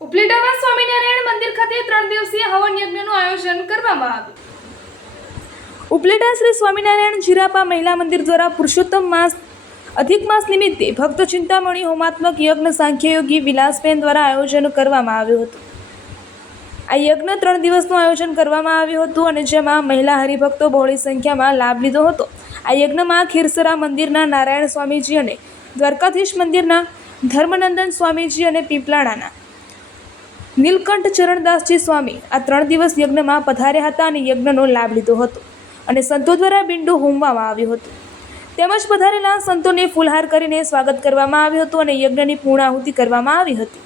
ઉપલેટામાં સ્વામિનારાયણ મંદિર ખાતે 3 દિવસીય હવન યજ્ઞનું આયોજન કરવામાં આવ્યું। ઉપલેટા શ્રી સ્વામિનારાયણ જીરાપા મહિલા મંદિર દ્વારા પુરુષોત્તમ માસ અધિક માસ નિમિત્તે ભક્ત ચિંતામણી હોમાત્મક યજ્ઞ સાંખ્યયોગી વિલાસબેન દ્વારા આયોજન કરવામાં આવ્યું હતું। આ યજ્ઞ 3 દિવસનું આયોજન કરવામાં આવ્યું હતું અને જેમાં મહિલા હરિભક્તો બહોળી સંખ્યામાં લાભ લીધો હતો। આ યજ્ઞમાં ખીરસરા મંદિરના નારાયણ સ્વામીજી અને દ્વારકાધીશ મંદિરના ધર્મનંદન સ્વામીજી અને પીપલાણાના નીલકંઠ ચરણદાસજી સ્વામી આ 3 દિવસ યજ્ઞમાં પધાર્યા હતા અને યજ્ઞનો લાભ લીધો હતો અને સંતો દ્વારા બિંડુ હોમવામાં આવ્યું હતું તેમજ પધારેલા સંતોને ફૂલહાર કરીને સ્વાગત કરવામાં આવ્યું હતું અને યજ્ઞની પૂર્ણાહુતિ કરવામાં આવી હતી।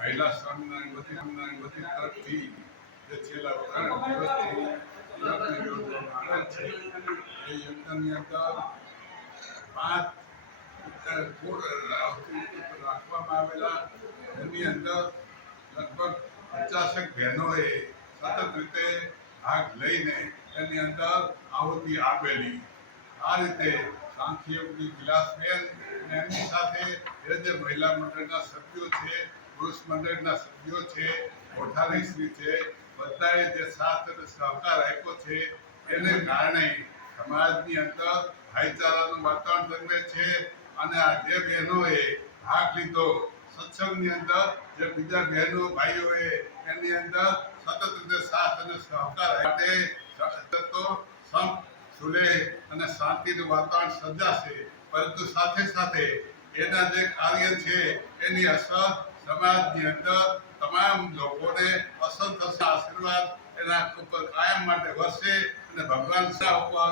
મહિલા સ્વામિનારાયણ બધી તરફથી જે છેલ્લા 3 દિવસથી યજ્ઞ યોજવામાં આવે છે એ યજ્ઞની અંદર 5 કુળ રાખવામાં આવેલા એની અંદર લગભગ 50 બહેનોએ સતત રીતે ભાગ લઈને એની અંદર આહુતિ આપેલી। આ રીતે સાંખ્યયોગી વિલાસબેન અને એમની સાથે જે મહિલા મંડળના સભ્યો છે, પુરુષ મંડળના સભ્યો છે, કોઠારીશ્રી છે, બધાએ જે સાથ અને સહકાર આપ્યો છે એને કારણે સમાજની અંદર ભાઈચારાનું વાતાવરણ જન્મે છે અને આ જે બહેનોએ ભાગ લીધો સત્સંગની અંદર, જે બીજા બહેનો ભાઈઓએ એની અંદર સતત રીતે સાથ અને સહકાર માટે સંપ સુલેહ અને શાંતિનું વાતાવરણ સર્જાશે, પરંતુ સાથે સાથે એના જે કાર્ય છે એની અસર સમાજની અંદર તમામ લોકોને અસર થશે। આશીર્વાદ એના ઉપર કાયમ માટે વરસે અને ભગવાન શાહ ઉપર